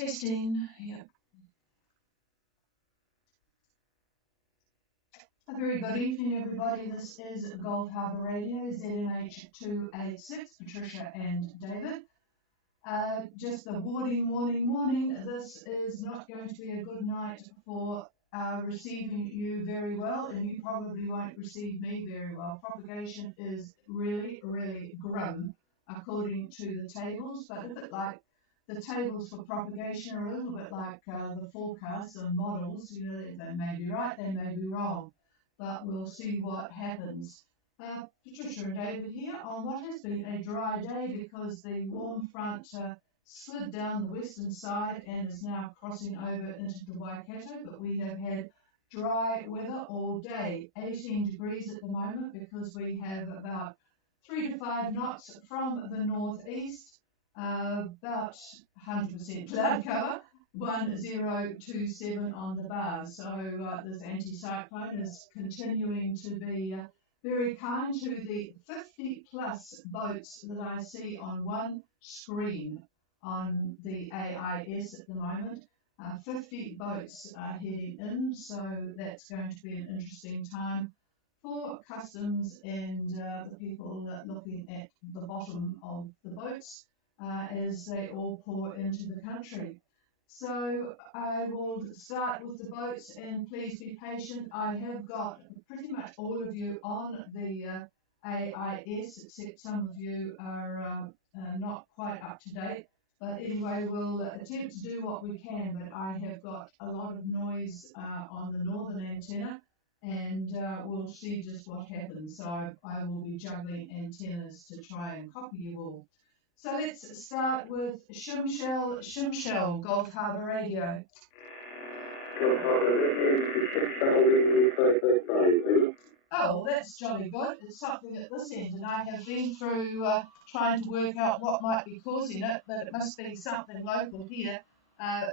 Testing, yep. A very good evening, everybody. This is Gulf Harbour Radio, ZMH286, Patricia and David. Just a warning. This is not going to be a good night for receiving you very well, and you probably won't receive me very well. Propagation is really, really grim, according to the tables, but a bit like the tables for propagation are a little bit like the forecasts and models. You know, they may be right, they may be wrong, but we'll see what happens. Patricia and David here on what has been a dry day because the warm front slid down the western side and is now crossing over into the Waikato, but we have had dry weather all day, 18 degrees at the moment because we have about 3 to 5 knots from the northeast, about 100% cloud cover, 1027 on the bar. So this anticyclone is continuing to be very kind to the 50 plus boats that I see on one screen on the AIS at the moment. 50 boats are heading in, so that's going to be an interesting time for customs and the people looking at the bottom of the boats as they all pour into the country. So I will start with the boats, and please be patient. I have got pretty much all of you on the AIS, except some of you are not quite up to date. But anyway, we'll attempt to do what we can, but I have got a lot of noise on the northern antenna, and we'll see just what happens. So I will be juggling antennas to try and copy you all. So let's start with Shimshell, Gulf Harbour Radio. Gulf Harbour Radio, Shimshell, oh, that's jolly good. It's something at this end, and I have been through trying to work out what might be causing it, but it must be something local here.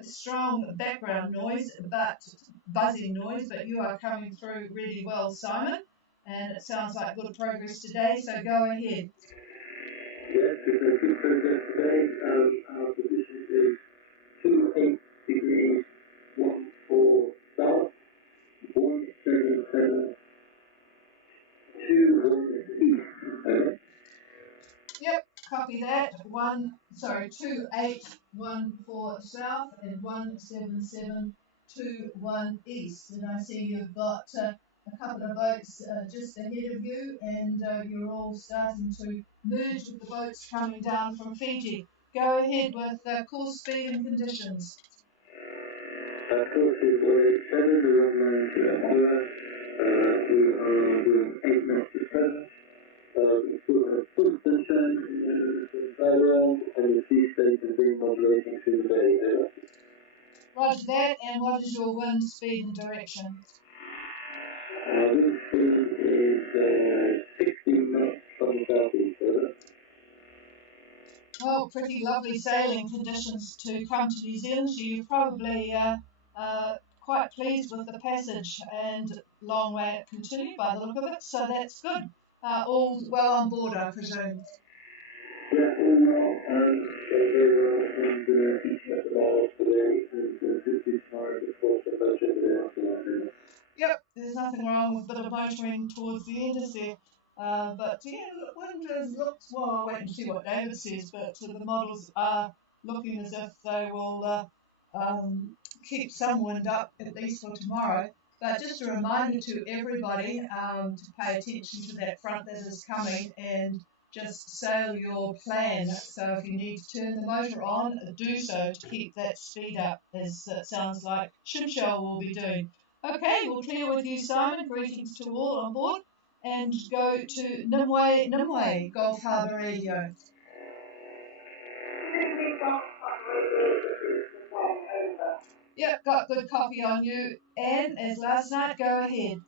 Strong background noise, but buzzing noise, but you are coming through really well, Simon, and it sounds like good progress today, so go ahead. Yes, we've had good progress today. Our position is 28 degrees 14 south, 177 21 east. Yep, copy that. 2814 south and 17721 east. And I see you've got a couple of boats just ahead of you, and you're all starting to merge with the boats coming down from Fiji. Go ahead with course speed and conditions. Course is 187, we're on 9 we are doing 8 knots at present. We still have full sunshine in the background, and the sea state has been modulating through the day. Roger that, and what is your wind speed and direction? Wind speed is 16 knots from the southeast. Oh, pretty lovely sailing conditions to come to New Zealand. So you're probably quite pleased with the passage and long way it continued by the look of it. So that's good. All well on board, I presume. Yeah, all well. Very well, and each of the miles today, and this is tomorrow before the budget after that. Yep, there's nothing wrong with a bit of motoring towards the end, is there? But yeah, wind looks, well, I'll wait and see what David says, but the models are looking as if they will keep some wind up, at least for tomorrow. But just a reminder to everybody to pay attention to that front that is coming and just sail your plan. So if you need to turn the motor on, do so to keep that speed up, as it sounds like Shimshell will be doing. Okay, we'll clear with you, Simon. Greetings to all on board. And go to Nimue, Gulf Harbour Radio. Yep, got good copy on you. Anne, as last night, go ahead.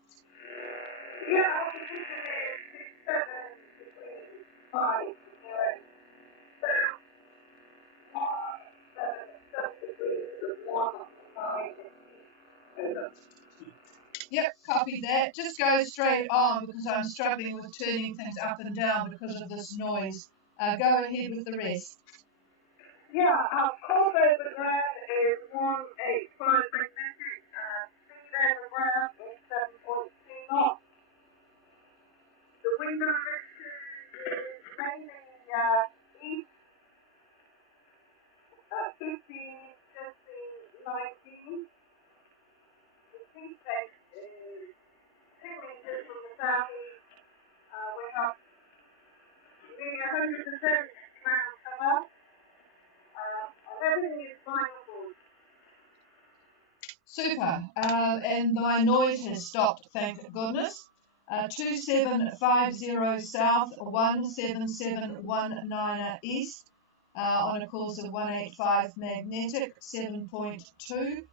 Yep, copy that. Just go straight on because I'm struggling with turning things up and down because of this noise. Go ahead with the rest. Yeah, our call over ground is 185 magnetic, speed over ground is 7.2 knots. The wind direction is mainly east, 15, 19. The sea state is 2 meters from the southeast. We have nearly 170 ground cover. Everything is fine aboard. Super. And my noise has stopped, thank goodness. 2750 south, 17719 east, on a course of 185 magnetic, 7.2.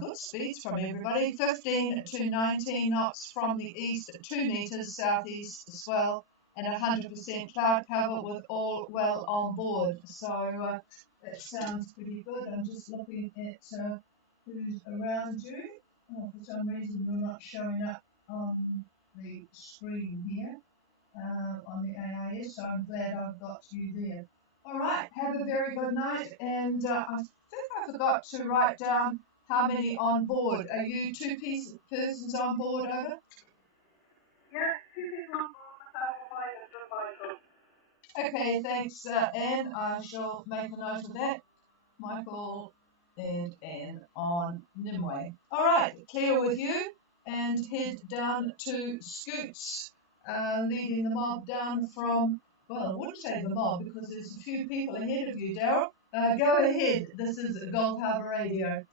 Good speeds from everybody. 15 to 19 knots from the east, 2 meters southeast swell, and 100% cloud cover with all well on board. So that sounds pretty good. I'm just looking at who's around you. Oh, for some reason you're not showing up on the screen here on the AIS, so I'm glad I've got you there. All right, have a very good night, and I think I forgot to write down how many on board. Are you two persons on board, over? Yes, 2 people on board, the Okay, thanks, Anne. I shall make a note of that. Michael and Anne on Nimue. All right, clear with you, and head down to Scoots, leading the mob down from, well, I wouldn't say the mob because there's a few people ahead of you, Daryl. Go ahead. This is Gulf Harbour Radio.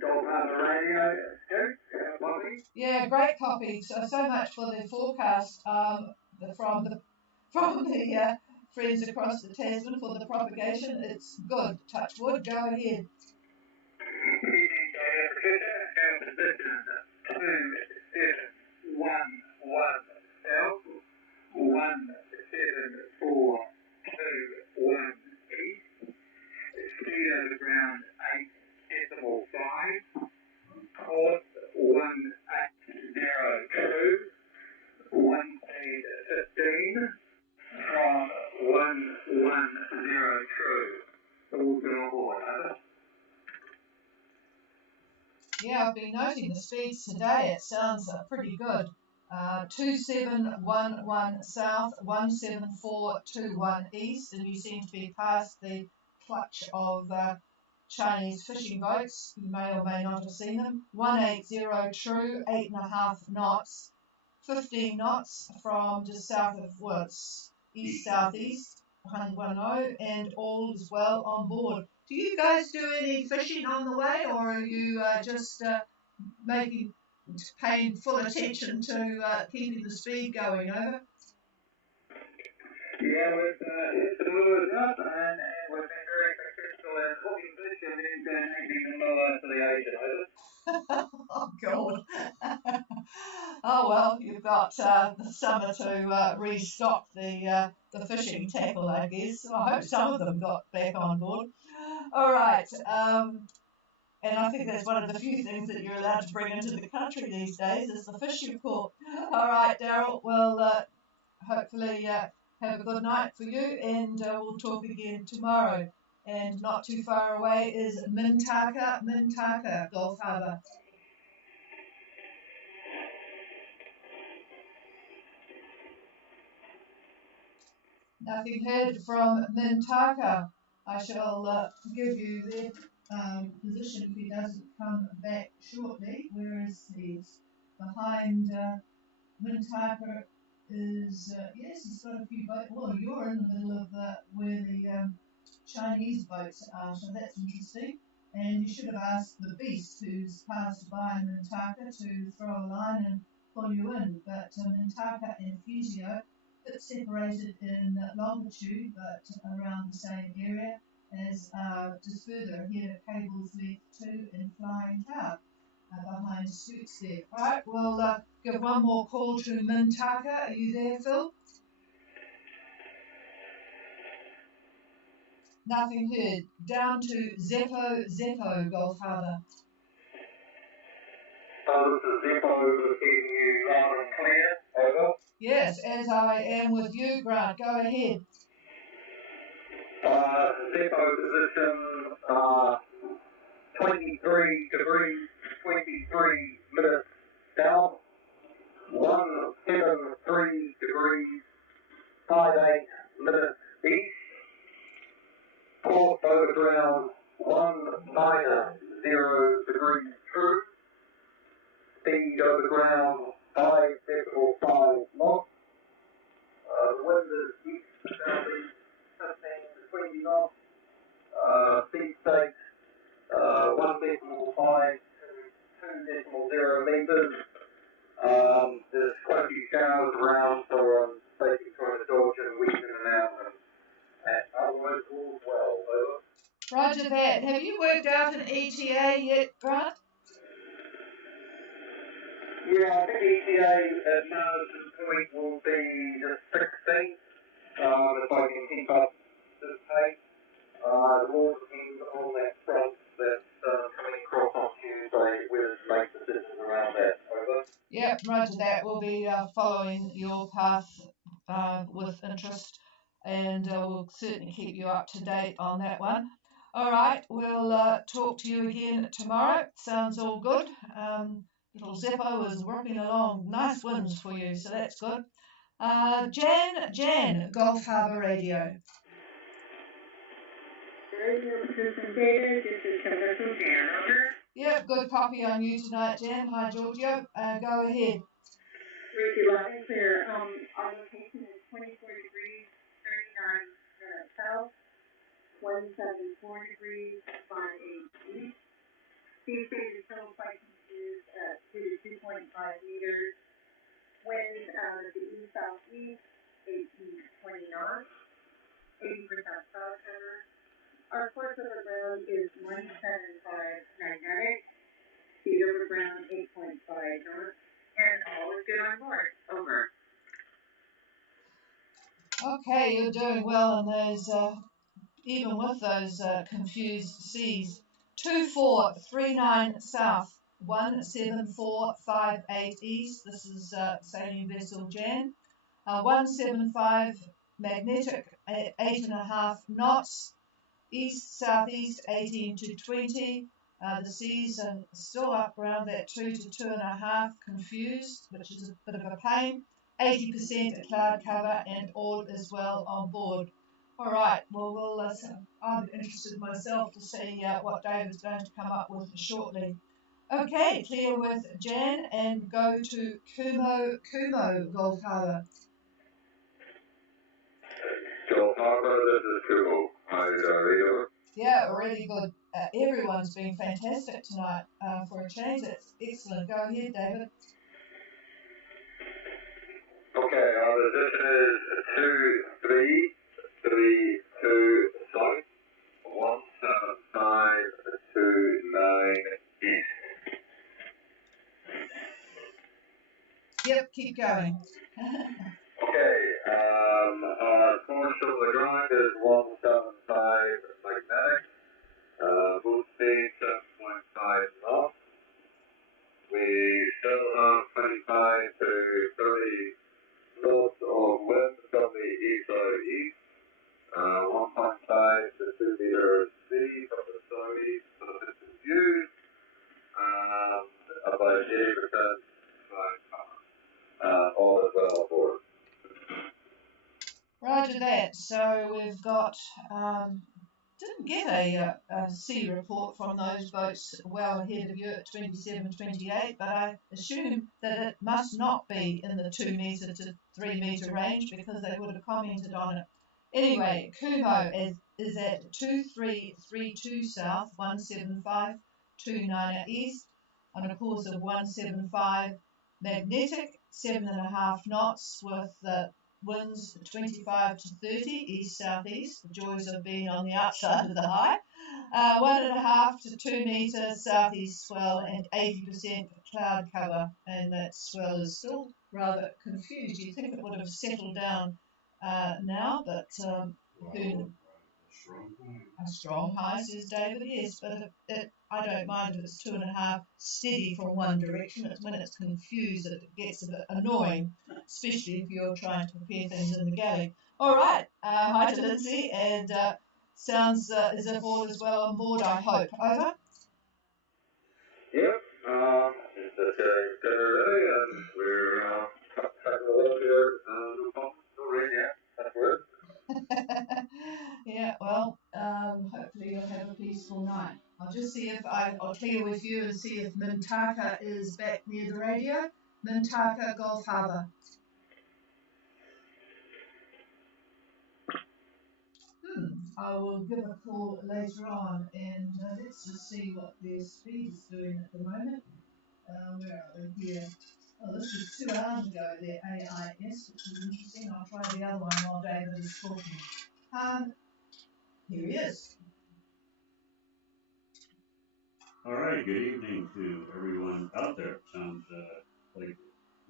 Gulf Harbour Radio, copy? Yeah, great copy. So much for the forecast from the friends across the Tasman for the propagation. It's good. Touch wood. Go ahead. Position 2711 south, 17421 east. Speed over ground 8.5. Course 180 1 speed 15 from 110 true. All good on board, over. Yeah, I've been noting the speeds today. It sounds pretty good. 2711 south, 17421 east, and you seem to be past the clutch of Chinese fishing boats. You may or may not have seen them. 180 true, 8.5 knots, 15 knots from just south of woods, east-southeast, 110, and all is well on board. Do you guys do any fishing on the way, or are you just paying full attention to keeping the speed going, over? Yeah, we've hit the lures up and we've been very successful in hooking fish and then donating them lower to the ocean, over. Oh, God. Oh, well, you've got the summer to restock the fishing tackle, I guess. I hope some of them got back on board. All right. And I think that's one of the few things that you're allowed to bring into the country these days is the fish you've caught. All right, Daryl. Well, hopefully have a good night for you, and we'll talk again tomorrow. And not too far away is Mintaka, Gulf Harbour. Nothing heard from Mintaka. I shall give you their position if he doesn't come back shortly. Whereas he's behind Mintaka is, yes, he's got a few boats. Well, you're in the middle of where the Chinese boats are, so that's interesting. And you should have asked the beast who's passed by Mintaka to throw a line and pull you in. But Mintaka and Fusio, a bit separated in longitude, but around the same area as just further ahead at Cables Left 2 and Flying Cloud. Behind Scoots there. All right, we'll give one more call to Mintaka. Are you there, Phil? Nothing heard. Down to Zeppo, Gulf Harbour. This is Zeppo receiving you loud and clear, over. Yes, as I am with you, Grant. Go ahead. depot position, 23 degrees, 23 minutes south, 173 degrees, 58 minutes east, course over ground, 190 degrees true, speed over ground, 5.5 knots, the wind is east southeast, 15 to 20 knots, sea state, 1.5 to 2.0 meters. There's quite a few showers around, so I'm basically trying to dodge and weave in and out, and otherwise all's well. Over. Roger that. Have you worked out an ETA yet, Grant? Yeah, I think ETA at this point will be the 16th, if I can keep up this pace. It all depends on that front that's coming across on Tuesday. We'll make decisions around that. Over. Yep, roger that. We'll be following your path with interest, and we'll certainly keep you up to date on that one. All right, we'll talk to you again tomorrow. Sounds all good. Little Zeppo is working along. Nice winds for you, so that's good. Jan, Gulf Harbour Radio. Radio System Data, this is Commercial Jan, over. Yep, good copy on you tonight, Jan. Hi, Giorgio. Go ahead. Ricky, loud and clear. Our location is 24 degrees, 39 south, 174 degrees, 58 east. Sea state total flight is 2 to 2.5 meters. Wind out of the east-southeast, 18 to 20 knots, 80% cloud cover. Our course over ground is 175 magnetic, speed over ground 8.5 knots, and all is good on board. Over. Okay, you're doing well in those, even with those confused seas. 2439 south, 17458 east. This is sailing vessel Jan. 175 magnetic, 8.5 knots. East southeast 18 to 20. The seas are still up around that 2 to 2.5, confused, which is a bit of a pain. 80% cloud cover, and all is well on board. All right, well, I'm interested myself to see what David's going to come up with shortly. Okay, clear with Jan and go to Kumo, Gulf Harbour. Gulf Harbour, this is Kumo. Hi, Radio. Yeah, really good. Everyone's been fantastic tonight for a change. That's excellent. Go ahead, David. Okay, our position is 2332 south, 17529 east. Yep, keep going. Okay, our course of the ground is 175 magnetic, boot speed 7.5 knots. We still have 25 to 30 knots of wind from the east-southeast, 1.5 to 2 meters speed from the southeast for the distance used, and about 80% cloud cover. All is well aboard. Roger that. So we've got, didn't get a sea report from those boats well ahead of you at 27-28, but I assume that it must not be in the 2 metre to 3 metre range because they would have commented on it. Anyway, Kumo is at 2332 south, 17529 east, on a course of 175 magnetic, 7.5 knots with winds 25 to 30 east-southeast, the joys of being on the outside of the high, 1.5 to 2 metres southeast swell, and 80% cloud cover, and that swell is still rather confused. You'd think it would have settled down now, but a strong high, says David, yes, but I don't mind if it's 2.5 steady from one direction. It's when it's confused that it gets a bit annoying, especially if you're trying to prepare things in the galley. All right, hi to Lindsay, and Sounds as if all is well on board, I hope. Over? Yep. It's just getting ready, and we're having a look here. No rain yet. That's good. Yeah, well, hopefully you'll have a peaceful night. I'll just see if I'll clear with you and see if Mintaka is back near the radio. Mintaka, Gulf Harbour. I will give a call later on and let's just see what their speed is doing at the moment. Where are we here? Oh, this was 2 hours ago, their AIS, which is interesting. I'll try the other one while David is talking. Here he is. All right, good evening to everyone out there. Sounds like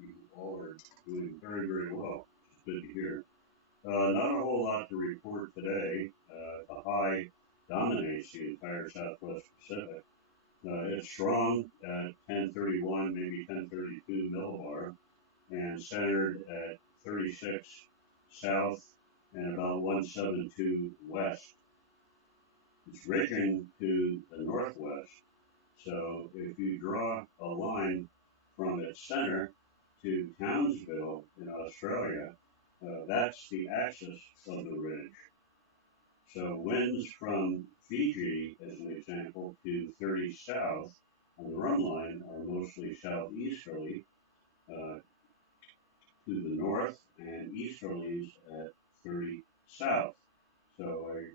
you all are doing very, very well, which is good to hear. Not a whole lot to report today. The high dominates the entire Southwest Pacific. It's strong at 1031, maybe 1032 millibar, and centered at 36 south and about 172 west. It's ridging to the northwest. So if you draw a line from its center to Townsville in Australia, that's the axis of the ridge. So winds from Fiji, as an example, to 30 south on the run line are mostly southeasterly to the north and easterlies at 30 south. So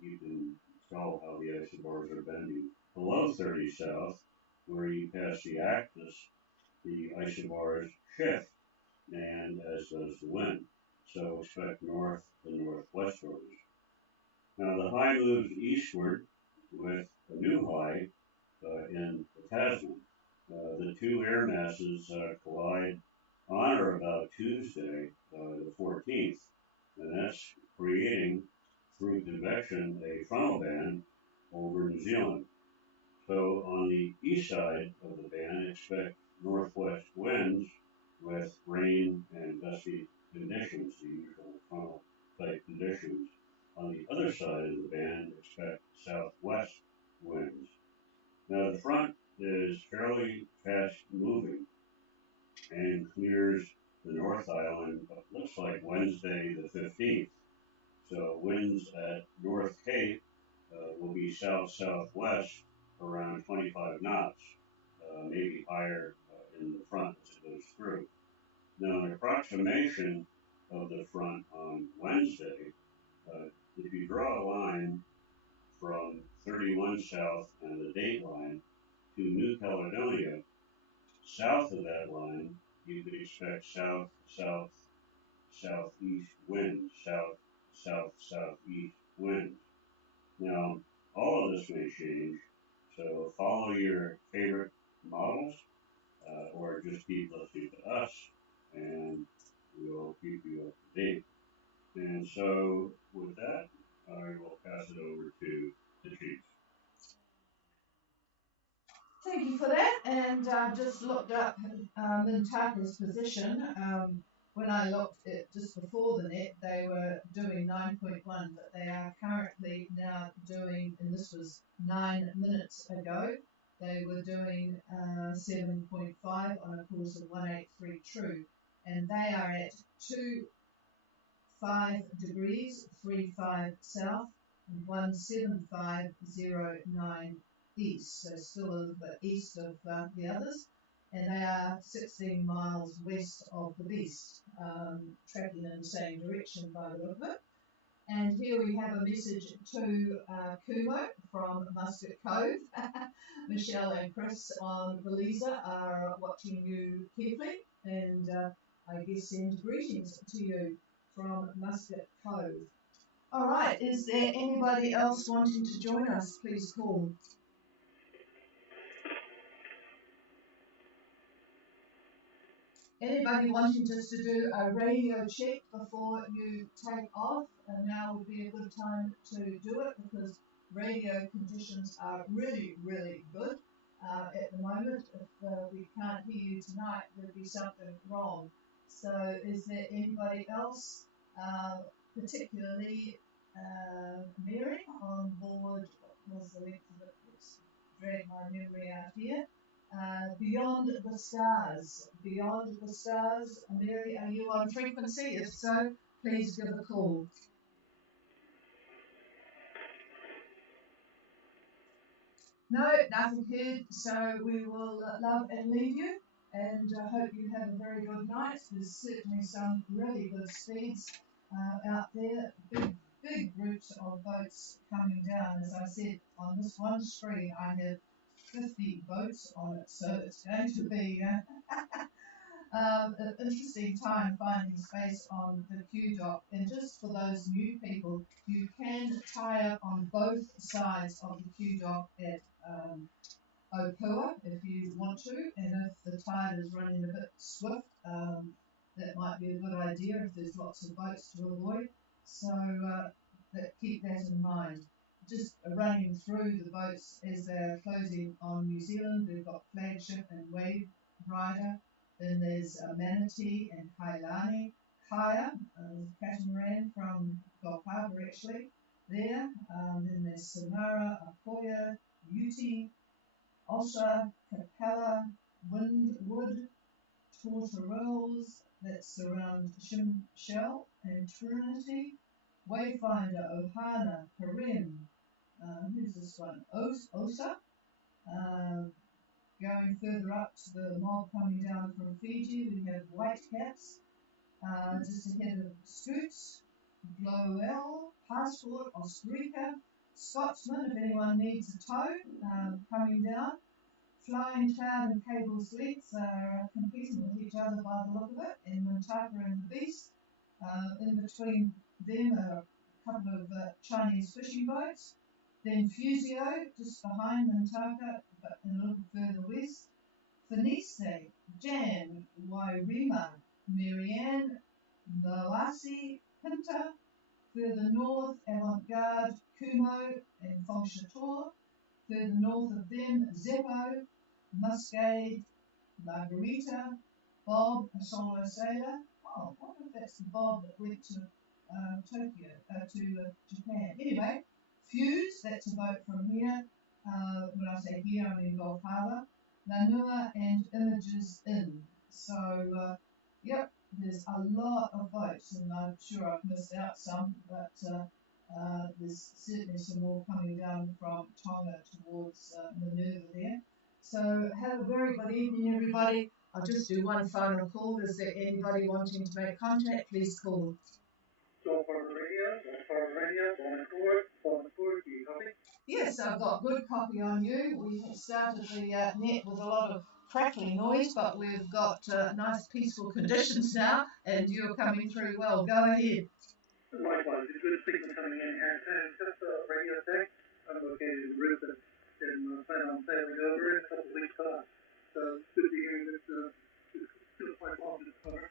you can tell how the isobars are bending. Below 30 south, where you pass the axis, the isobars shift, and as does the wind. So expect north to northwesterlies. Now the high moves eastward with a new high in the Tasman. The two air masses collide on or about Tuesday, the 14th, and that's creating, through convection, a frontal band over New Zealand. So on the east side of the band, expect northwest winds with rain and gusty conditions, the usual frontal type conditions. On the other side of the band, expect southwest winds. Now the front is fairly fast moving and clears the North Island, looks like Wednesday the 15th. So winds at North Cape will be south-southwest around 25 knots, maybe higher in the front as it goes through. Now an approximation of the front on Wednesday, if you draw a line from 31 south and the date line to New Caledonia, south of that line, you could expect south-southeast winds, south-southeast winds. Now, all of this may change, so follow your favorite models, or just keep listening to us, and we'll keep you up to date. And so, with that, I will pass it over to the chief. Thank you for that. And I've just looked up Mintaka's position. When I looked at just before the net, they were doing 9.1, but they are currently now doing, and this was 9 minutes ago, they were doing 7.5 on a course of 183 true, and they are at 25 degrees 35 south and 17509 east, so still a little bit east of the others, and they are 16 miles west of the beast, tracking in the same direction by the look of it. And here we have a message to Kumo from Muscat Cove. Michelle and Chris on Belize are watching you carefully, and I guess send greetings to you from Muscat Cove. All right, is there anybody else wanting to join us? Please call. Anybody wanting just to do a radio check before you take off? And now would be a good time to do it because radio conditions are really, really good at the moment. If we can't hear you tonight, there'd be something wrong. So is there anybody else, particularly Mary on board, what was the length of it? Let's drag my memory out here. Beyond the Stars. Beyond the Stars. Mary, are you on frequency? If so, please give a call. No, nothing heard, so we will love and leave you, and hope you have a very good night. There's certainly some really good speeds out there, big groups of boats coming down. As I said, on this one screen I have 50 boats on it, so it's going to be an interesting time finding space on the queue dock. And just for those new people, you can tie up on both sides of the queue dock at Opua if you want to, and if the tide is running a bit swift, that might be a good idea if there's lots of boats to avoid. So keep that in mind. Just running through the boats as they're closing on New Zealand, we've got Flagship and Wave Rider. Then there's Manatee and Kailani. Kaya, catamaran from Gulf Harbour actually, there. Then there's Samara, Apoya, Uti, Osha, Capella, Windwood, Tortorells, that's around Shell and Trinity, Wayfinder, Ohana, Harem, who's this one? Osa, going further up to the mob coming down from Fiji, we have Whitecaps, just ahead of Scoots, Glowell, Passport, Ostrica, Scotsman, if anyone needs a tow, coming down. Flying Cloud and Cable's Leaks are competing with each other by the look of it, and Mintaka and the Beast. In between them are a couple of Chinese fishing boats. Then Fusio, just behind Mintaka, but a little further west. Fenice, Jan, Wairima, Marianne, Moasi, Pinta. Further north, Avant-Garde, Kumo, and Fongchator. Further north of them, Zeppo, Muscade, Margarita, Bob, a solo sailor. Oh, I wonder if that's the Bob that went to Tokyo, to Japan. Anyway, Fuse, that's a boat from here. When I say here, I mean Gulf Harbour. Nanua and Images Inn. So, yep, there's a lot of boats, and I'm sure I've missed out some, but there's certainly some more coming down from Tonga towards Minerva there. So have a very good evening, everybody. I'll just do one final call. Is there anybody wanting to make contact? Please call. Do you copy? Yes, I've got good copy on you. We have started the net with a lot of crackling noise, but we've got nice peaceful conditions now, and you're coming through well. Go ahead. Likewise, it's good signal coming in here too. Just a radio check. I'm located in Brisbane and plan on sailing over in a couple of weeks' time. So it's good to hear that it's still quite long this summer.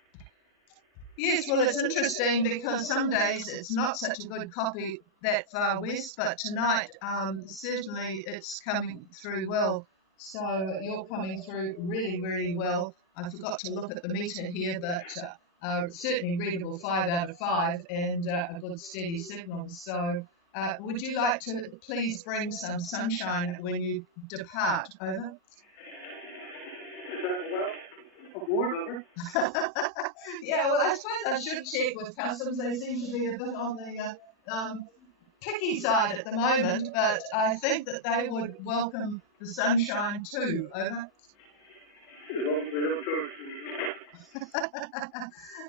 Yes, well, it's interesting because some days it's not such a good copy that far west, but tonight certainly it's coming through well. So you're coming through really, really well. I forgot to look at the meter here, but certainly readable 5 out of 5 and a good steady signal. So would you like to please bring some sunshine when you depart? Over. Yeah, well, I suppose I should check with customs. They seem to be a bit on the picky side at the moment, but I think that they would welcome the sunshine too. Over.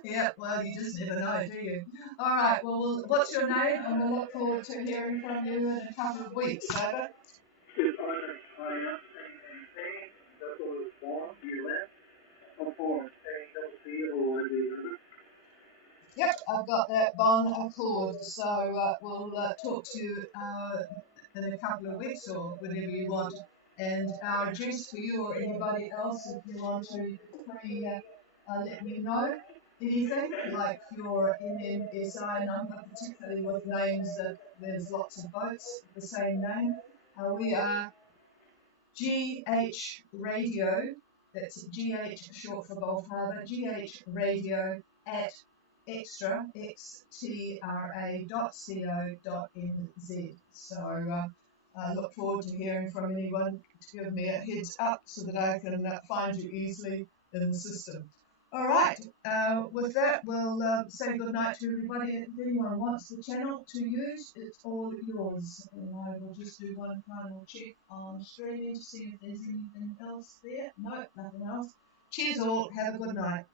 Yeah, well, you just never know, do you? All right, well, what's your name? And we'll look forward to hearing from you in a couple of weeks. Over. Yep, I've got that Bon Accord, so we'll talk to you in a couple of weeks or whenever you want. And our address for you or anybody else, if you want to let me know anything, like your MMSI number, particularly with names that there's lots of boats, the same name. We are GH Radio, that's GH short for Gulf Harbour, GH Radio at extra, xtra.co.nz. So I look forward to hearing from anyone to give me a heads up so that I can find you easily in the system. All right, with that, we'll say good night to everybody. If anyone wants the channel to use, it's all yours. And I will just do one final check on streaming to see if there's anything else there. No, nothing else. Cheers all. Have a good night.